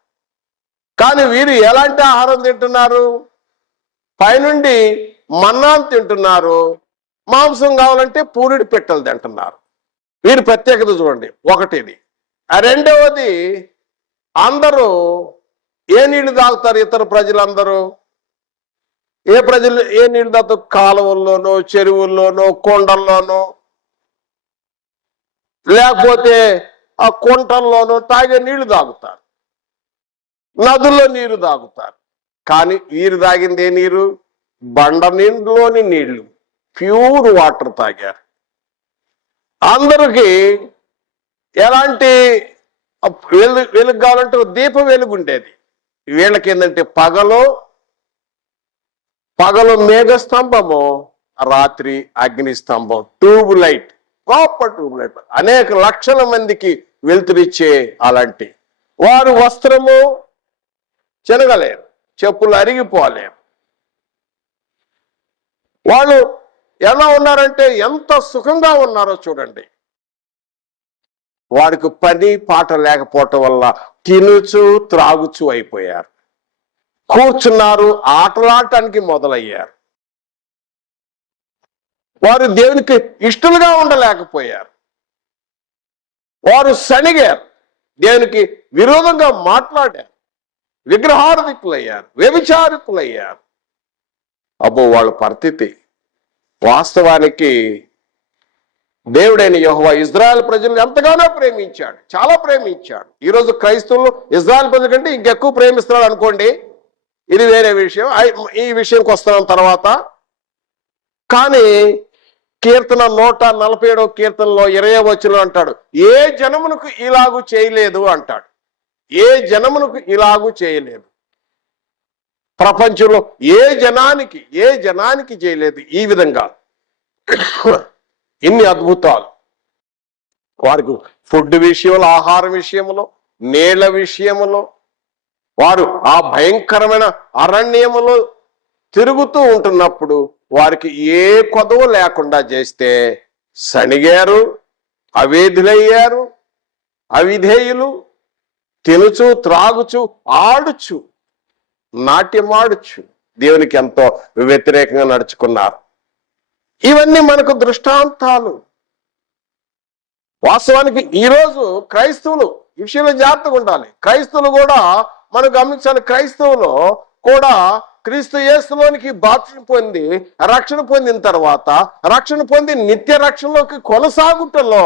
కానీ వీరు ఎలాంటి ఆహారం తింటున్నారు? పైనుండి మన్నాను తింటున్నారు. మాంసం కావాలంటే పూరిడి పెట్టెలు తింటున్నారు. వీరి ప్రత్యేకత చూడండి. ఒకటిది. రెండవది, అందరూ ఏ నీళ్లు తాగుతారు? ఇతర ప్రజలందరూ ఏ నీళ్లు తాగుతారు? కాలువల్లోనో, చెరువుల్లోనో, కొండల్లోనో, లేకపోతే ఆ కుంటల్లోనో తాగే నీళ్లు తాగుతారు. నదుల్లో నీరు తాగుతారు. కానీ వీరు తాగింది ఏ నీరు? బండ నీళ్ళలోని నీళ్లు, ప్యూర్ వాటర్ తాగారు. అందరికి ఎలాంటి వెలుగు కావాలంటే దీపం వెలుగు ఉండేది. వీళ్ళకి ఏంటంటే పగలు మేఘస్తంభము, రాత్రి అగ్ని స్తంభం. ట్యూబ్ లైట్, గొప్ప ట్యూబ్ లైట్, అనేక లక్షల మందికి వెలుతురిచ్చే అలాంటి. వారు వస్త్రము చెనగలేరు, చెప్పులు అరిగిపోలేరు. వాళ్ళు ఎలా ఉన్నారంటే, ఎంత సుఖంగా ఉన్నారో చూడండి. వాడికి పని పాట లేకపోవటం వల్ల తినుచు త్రాగుచు అయిపోయారు. కూర్చున్నారు, ఆటలాడటానికి మొదలయ్యారు. వారు దేవునికి ఇష్టలుగా ఉండలేకపోయారు. వారు సణిగారు, దేవునికి విరోధంగా మాట్లాడారు, విగ్రహార్థికులయ్యారు, వ్యభిచారికులయ్యారు. అబ్బో, వాళ్ళ పరిస్థితి. వాస్తవానికి దేవుడైన యెహోవా ఇజ్రాయెల్ ప్రజలను ఎంతగానో ప్రేమించాడు, చాలా ప్రేమించాడు. ఈరోజు క్రైస్తవులు ఇజ్రాయెల్ ప్రజల కంటే ఇంకెక్కువ ప్రేమిస్తున్నాడు అనుకోండి, ఇది వేరే విషయం. ఈ విషయంకి వస్తున్నాం తర్వాత. కానీ కీర్తన 147వ కీర్తనలో 20వ వచనంలో అంటాడు, ఏ జనమునకు ఇలాగు చేయలేదు అంటాడు. ఏ జనమునకు ఇలాగు చేయలేదు. ప్రపంచంలో ఏ జనానికి చేయలేదు ఈ విధంగా ఇన్ని అద్భుతాలు. వారికి ఫుడ్ విషయంలో, ఆహార విషయంలో, నీళ్ల విషయంలో, వారు ఆ భయంకరమైన అరణ్యములో తిరుగుతూ ఉంటున్నప్పుడు వారికి ఏ కొదవ లేకుండా చేస్తే సణిగారు, అవేధులయ్యారు, అవిధేయులు, తినుచు త్రాగుచు ఆడుచు నాట్యమాడుచు దేవునికి ఎంతో వ్యతిరేకంగా నడుచుకున్నారు. ఇవన్నీ మనకు దృష్టాంతాలు. వాస్తవానికి ఈరోజు క్రైస్తవులు ఈ విషయంలో జాగ్రత్తగా ఉండాలి. క్రైస్తవులు కూడా మనం గమనించాలి. క్రైస్తవులు కూడా క్రీస్తు యేసులోనికి బాప్తిసం పొంది రక్షణ పొందిన తర్వాత రక్షణ పొంది నిత్య రక్షణలోకి కొనసాగుటలో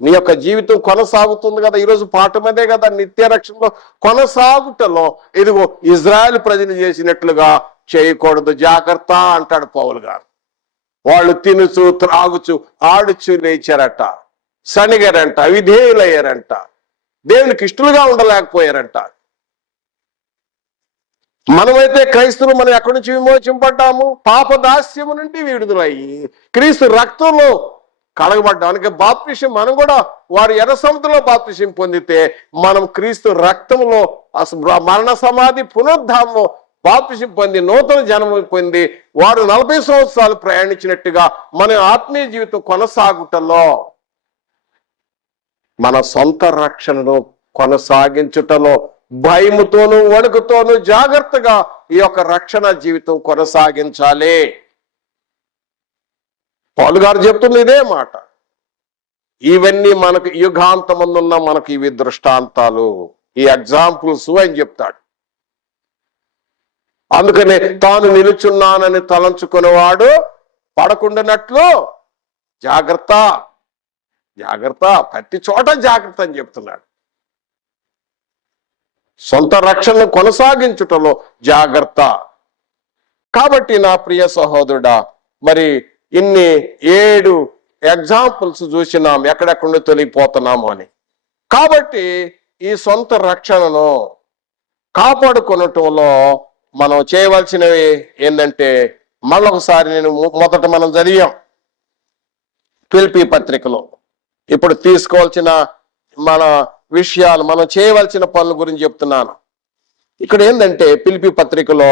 నీ యొక్క జీవితం కొనసాగుతుంది కదా. ఈరోజు పాఠం అదే కదా, నిత్య రక్షణలో కొనసాగుటలో ఇదిగో ఇజ్రాయెల్ ప్రజలు చేసినట్లుగా చేయకూడదు, జాగ్రత్త అంటాడు పౌలు గారు. వాళ్ళు తినుచు త్రాగుచు ఆడుచు లేచారట, సణిగారంట, అవిధేయులయ్యారంట, దేవునికి ఇష్టలుగా ఉండలేకపోయారంట. మనమైతే క్రైస్తవులు మనం ఎక్కడి నుంచి విమోచింపడ్డాము? పాపదాస్యము నుండి విడుదలయ్యి క్రీస్తు రక్తంలో కడగబడ్డానికి బాప్తిసం. మనం కూడా వారు ఎర్ర సముద్రంలో బాప్తిసం పొందితే మనం క్రీస్తు రక్తంలో మరణ సమాధి పునరుద్ధానంలో బాప్తిసం పొంది నూతన జన్మ పొంది వారు 40 సంవత్సరాలు ప్రయాణించినట్టుగా మన ఆత్మీయ జీవితం కొనసాగుటలో మన సొంత రక్షణను కొనసాగించుటలో భయముతోనూ వణుకుతోనూ జాగ్రత్తగా ఈ యొక్క రక్షణ జీవితం కొనసాగించాలి. పౌలు గారు చెప్తుంది ఇదే మాట. ఇవన్నీ మనకు యుగాంతమందున్న మనకు ఇవి దృష్టాంతాలు, ఈ ఎగ్జాంపుల్స్ అని చెప్తాడు. అందుకనే తాను నిలుచున్నానని తలంచుకునేవాడు పడకుండానట్లు జాగ్రత్త, జాగ్రత్త, ప్రతి చోట జాగ్రత్త అని చెప్తున్నాడు. సొంత రక్షణను కొనసాగించుటలో జాగ్రత్త. కాబట్టి నా ప్రియ సహోదరుడా, మరి ఇన్ని 7 ఎగ్జాంపుల్స్ చూసినాం ఎక్కడెక్కడ తొలగిపోతున్నాము అని. కాబట్టి ఈ సొంత రక్షణను కాపాడుకొనటంలో మనం చేయవలసినవి ఏంటంటే, మళ్ళొకసారి మొదట మనం చదివాం ఫిలిప్పీ పత్రికలో. ఇప్పుడు తీసుకోవాల్సిన మన విషయాలు, మనం చేయవలసిన పనుల గురించి చెప్తున్నాను. ఇక్కడ ఏంటంటే ఫిలిప్పీ పత్రికలో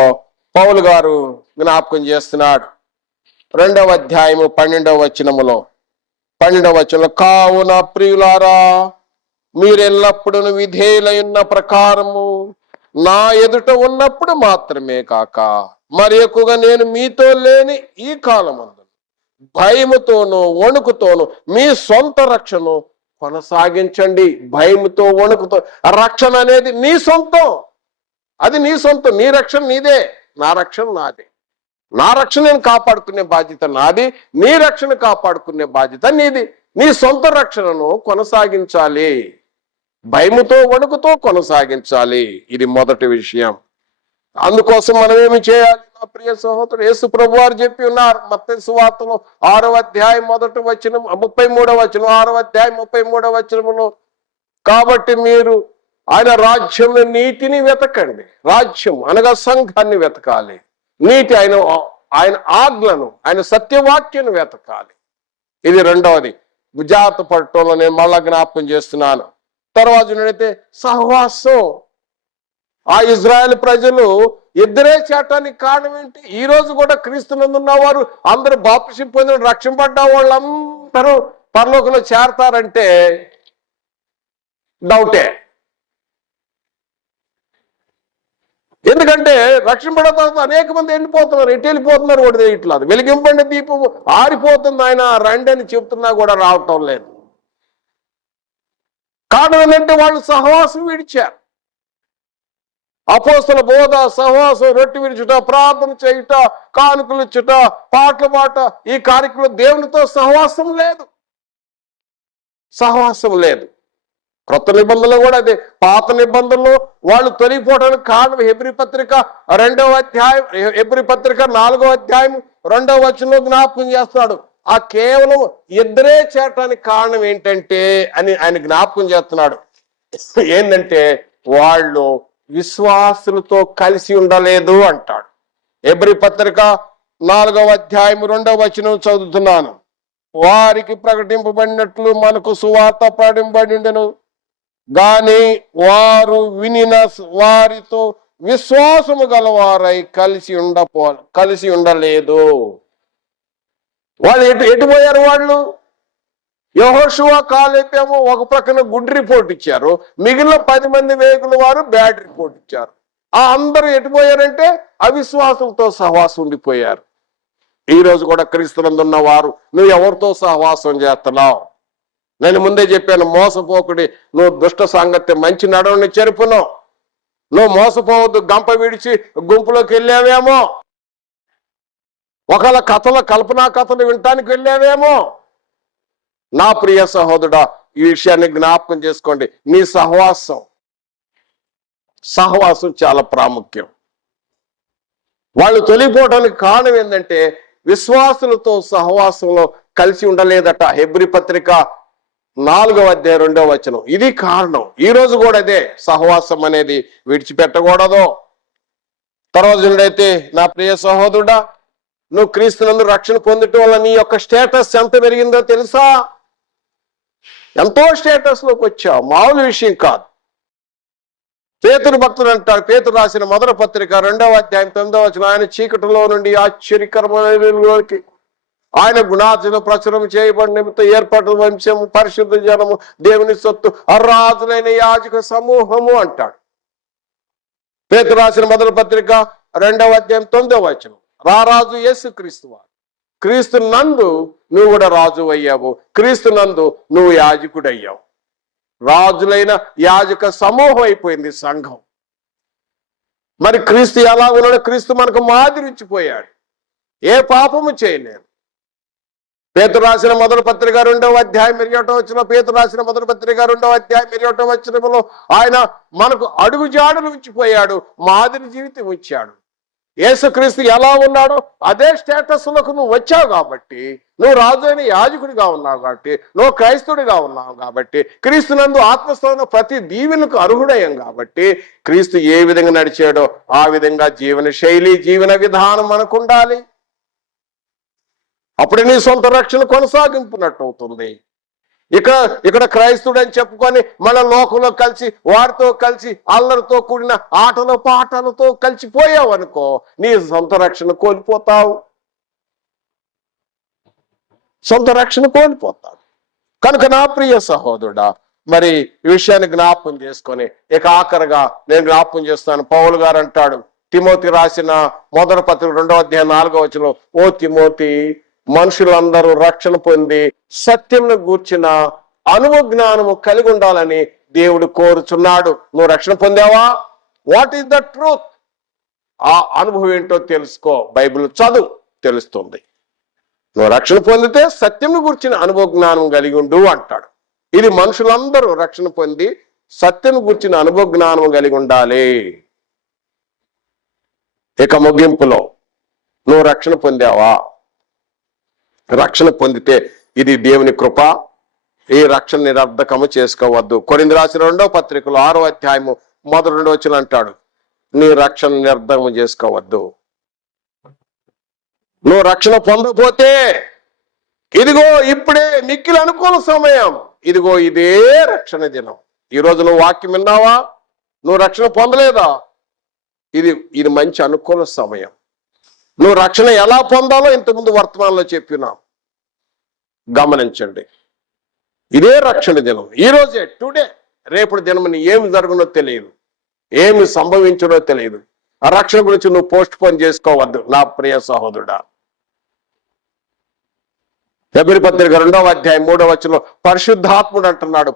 పౌలు గారు జ్ఞాపకం చేస్తున్నాడు. 2వ అధ్యాయము 12వ వచనములో, 12వ వచనంలో, కావున ప్రియులారా మీరెల్లప్పుడూ విధేయులైన ప్రకారము నా ఎదుట ఉన్నప్పుడు మాత్రమే కాక మరి ఎక్కువగా నేను మీతో లేని ఈ కాలమందు భయముతోనూ వణుకుతోనూ మీ సొంత రక్షణ కొనసాగించండి. భయముతో వణుకుతో. రక్షణ అనేది నీ సొంతం, అది నీ సొంతం. నీ రక్షణ నీదే, నా రక్షణ నాదే. నా రక్షణ నేను కాపాడుకునే బాధ్యత నాది, నీ రక్షణ కాపాడుకునే బాధ్యత నీది. నీ సొంత రక్షణను కొనసాగించాలి, భయముతో వణుకుతో కొనసాగించాలి. ఇది మొదటి విషయం. అందుకోసం మనం ఏమి చేయాలి? నా ప్రియ సహోదరుడు, యేసు ప్రభు వారు చెప్పి ఉన్నారు మత్తయి సువార్తలో 6వ అధ్యాయం 1వ వచనం 33వ వచనం, 6వ అధ్యాయం 33వ వచనములో, కాబట్టి మీరు ఆయన రాజ్యంలో నీతిని వెతకండి. రాజ్యం అనగా సంఘాన్ని వెతకాలి. నీతి ఆయన ఆజ్ఞలను, ఆయన సత్యవాక్యాన్ని వెతకాలి. ఇది రెండవది. జాగ్రత్త పడటంలో నేను మళ్ళా జ్ఞాపకం చేస్తున్నాను. తర్వాత చూడైతే సహవాసం. ఆ ఇజ్రాయెల్ ప్రజలు ఇద్దరే చేటానికి కారణం ఏంటి? ఈ రోజు కూడా క్రీస్తునందున్న వారు అందరూ బాప్తిసం పొందిన రక్షింపడ్డ వాళ్ళందరూ పరలోకంలో చేరతారంటే డౌటే. ఎందుకంటే రక్షింపడిన తర్వాత అనేక మంది వెళ్ళిపోతున్నారు. ఎటు వెళ్ళిపోతున్నారు కూడా తెలియట్లేదు. వెలిగింపండి దీపం ఆరిపోతుంది, ఆయన రండి అని చెప్తున్నా కూడా రావటం లేదు. కారణం ఏంటంటే వాళ్ళు సహవాసం విడిచారు. అపోస్తల బోధ, సహవాసం, రొట్టె విరుచుట, ప్రార్థన చేయుట, కానుకలు ఇచ్చుట, పాటలు పాట, ఈ కార్యక్రమం దేవునితో సహవాసం లేదు. సహవాసం లేదు. క్రొత్త నిబంధనలు కూడా అదే. పాత నిబంధనలు వాళ్ళు తొలగిపోవడానికి కారణం హెబ్రీ పత్రిక 2వ అధ్యాయం, హెబ్రీ పత్రిక 4వ అధ్యాయం 2వ వచనంలో జ్ఞాపకం చేస్తున్నాడు. ఆ కేవలం ఇద్దరే చేరటానికి కారణం ఏంటంటే అని ఆయన జ్ఞాపకం చేస్తున్నాడు. ఏంటంటే వాళ్ళు విశ్వాసులతో కలిసి ఉండలేదు అంటాడు. హెబ్రీ పత్రిక 4వ అధ్యాయం 2వ వచనం చదువుతున్నాను. వారికి ప్రకటింపబడినట్లు మనకు సువార్త ప్రకటింపబడినను గాని వారు వినిన వారితో విశ్వాసము గలవారై కలిసి ఉండలేదు. వాళ్ళు ఎటు పోయారు? వాళ్ళు యెహోషువ కాలేపేమో ఒక ప్రక్కన గుడ్ రిపోర్ట్ ఇచ్చారు, మిగిలిన 10 మంది వేగుల వారు బ్యాడ్ రిపోర్ట్ ఇచ్చారు. ఆ అందరూ ఎటుపోయారంటే అవిశ్వాసంతో సహవాసం ఉండిపోయారు. ఈ రోజు కూడా క్రీస్తునందున్న వారు నువ్వు ఎవరితో సహవాసం చేస్తున్నావు? నేను ముందే చెప్పాను, మోసపోకుడి, నువ్వు దుష్ట సాంగత్యం మంచి నడవని చెరుపును. నువ్వు మోసపోవద్దు, గంప విడిచి గుంపులోకి వెళ్ళావేమో, ఒకళ్ళ కల్పనా కథలు వినటానికి వెళ్ళావేమో. నా ప్రియ సహోదరుడా, ఈ విషయాన్ని జ్ఞాపకం చేసుకోండి. నీ సహవాసం చాలా ప్రాముఖ్యం. వాళ్ళు తొలిపోవడానికి కారణం ఏంటంటే విశ్వాసులతో సహవాసంలో కలిసి ఉండలేదట. హెబ్రీ పత్రిక 4వ అధ్యాయం 2వ వచనం. ఇది కారణం. ఈ రోజు కూడా అదే, సహవాసం అనేది విడిచిపెట్టకూడదు. తర్వాత చూడైతే నా ప్రియ సహోదరుడా, నువ్వు క్రీస్తునందు రక్షణ పొందటం వల్ల నీ యొక్క స్టేటస్ ఎంత పెరిగిందో తెలుసా? ఎంతో స్టేటస్ లోకి వచ్చావు, మామూలు విషయం కాదు. పేతురు భక్తుడు అంటాడు, పేతురు రాసిన మొదటి పత్రిక 2వ అధ్యాయం 9వ వచనం, ఆయన చీకటిలో నుండి ఆశ్చర్యకరమైన వెలుగులోకి, ఆయన గుణార్జన ప్రచురం చేయబడిన నిమిత్తం ఏర్పాటు వంశము, పరిశుద్ధ జనము, దేవుని సొత్తు, అర్రాజులైన యాజక సమూహము అంటాడు. పేతురు రాసిన మొదటి పత్రిక 2వ అధ్యాయం 9వ వచనం, రారాజు యేసు క్రీస్తు వారు. క్రీస్తు నందు నువ్వు కూడా రాజు అయ్యావు, క్రీస్తు నందు నువ్వు యాజకుడు అయ్యావు. రాజులైన యాజక సమూహం అయిపోయింది సంఘం. మరి క్రీస్తు ఎలా ఉన్నాడు? క్రీస్తు మనకు మాదిరిచ్చిపోయాడు, ఏ పాపము చేయలేదు. పేతురు రాసిన మొదటి పత్రిక 2వ అధ్యాయం 21వ వచనం, పేతురు రాసిన మొదటి పత్రిక 2వ అధ్యాయం 21వ వచనంలో ఆయన మనకు అడుగు జాడలు ఉంచిపోయాడు, మాదిరి జీవితం ఇచ్చాడు. యేసుక్రీస్తు ఎలా ఉన్నాడో అదే స్టేటస్ లోకి నువ్వు వచ్చావు కాబట్టి, నువ్వు రాజు అయిన యాజకుడిగా ఉన్నావు కాబట్టి, నువ్వు క్రైస్తవుడిగా ఉన్నావు కాబట్టి, క్రీస్తునందు ఆత్మస్థానం ప్రతి దీవెనకు అర్హుడయ్యాం కాబట్టి, క్రీస్తు ఏ విధంగా నడిచాడో ఆ విధంగా జీవన శైలి, జీవన విధానం మనకు ఉండాలి. అప్పుడు నీ సొంత రక్షణ కొనసాగింపునట్టు అవుతుంది. ఇక్కడ క్రైస్తుడు అని చెప్పుకొని మన లోకంలో కలిసి వారితో కలిసి అల్లరితో కూడిన ఆటలు పాటలతో కలిసిపోయావు అనుకో, నీ సొంత రక్షణ కోల్పోతావు. కనుక నా ప్రియ సహోదరుడా, మరి ఈ విషయాన్ని జ్ఞాపకం చేసుకొని ఇక ఆఖరిగా నేను జ్ఞాపకం చేస్తాను. పౌలు గారు అంటాడు, తిమోతి రాసిన మొదటి పత్రిక 2వ అధ్యాయం 4వ వచనంలో, ఓ తిమోతి, మనుషులందరూ రక్షణ పొంది సత్యంను గూర్చిన అనుభవ జ్ఞానము కలిగి ఉండాలని దేవుడు కోరుచున్నాడు. నువ్వు రక్షణ పొందావా? What is the truth? ఆ అనుభవం ఏంటో తెలుసుకో, బైబిల్ చదువు, తెలుస్తుంది. నువ్వు రక్షణ పొందితే సత్యంను గూర్చిన అనుభవ జ్ఞానం కలిగి ఉండు అంటాడు. ఇది మనుషులందరూ రక్షణ పొంది సత్యం గూర్చిన అనుభవ జ్ఞానం కలిగి ఉండాలి. ఇక ముగింపులో, నువ్వు రక్షణ పొందావా? రక్షణ పొందితే ఇది దేవుని కృప. ఈ రక్షణ నిరర్ధకము చేసుకోవద్దు. కొరింథీ రాసిన 2వ పత్రికలో 6వ అధ్యాయము మొదటి 2వ వచనం అంటాడు, నీ రక్షణ నిరర్ధకము చేసుకోవద్దు. నువ్వు రక్షణ పొందకపోతే ఇదిగో ఇప్పుడే మిక్కిలి అనుకూల సమయం, ఇదిగో ఇదే రక్షణ దినం. ఈరోజు నువ్వు వాక్యం విన్నావా? నువ్వు రక్షణ పొందలేదా? ఇది మంచి అనుకూల సమయం. నువ్వు రక్షణ ఎలా పొందాలో ఇంతకుముందు వర్తమానంలో చెప్పినాం, గమనించండి. ఇదే రక్షణ దినం, ఈ రోజే, టుడే. రేపటి దినం ఏమి జరుగునో తెలియదు, ఏమి సంభవించునో తెలియదు. ఆ రక్షణ గురించి నువ్వు పోస్ట్ పోన్ చేసుకోవద్దు నా ప్రియ సహోదరుడా. హెబ్రీ పత్రిక 2వ అధ్యాయం 3వ వచనంలో పరిశుద్ధాత్ముడు అంటున్నాడు.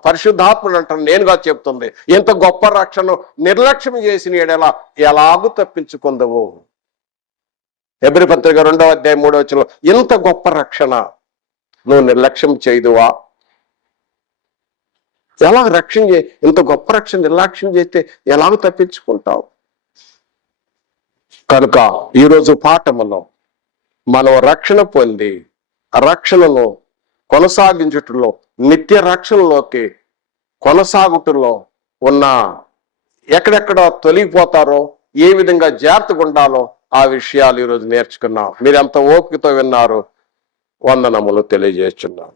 నేనుగా చెప్తుంది, ఎంత గొప్ప రక్షణ నిర్లక్ష్యం చేసిన ఎలాగూ తప్పించుకుందవు. హెబ్రీ పత్రిక 2వ అధ్యాయం 3వ వచనంలో ఇంత గొప్ప రక్షణ నువ్వు నిర్లక్ష్యం చేయదువా? ఎలా ఇంత గొప్ప రక్షణ నిర్లక్ష్యం చేస్తే ఎలాగ తప్పించుకుంటావు? కనుక ఈరోజు పాఠములో మనం రక్షణ పొంది రక్షణలో కొనసాగించుటలో, నిత్య రక్షణలోకి కొనసాగుటలో ఉన్న ఎక్కడెక్కడ తొలగిపోతారో, ఏ విధంగా జాగ్రత్తగా ఉండాలో ఆ విషయాలు ఈరోజు నేర్చుకున్నాం. మీరు ఎంత ఓపికతో విన్నారు, వందనములు తెలియజేస్తున్నాను.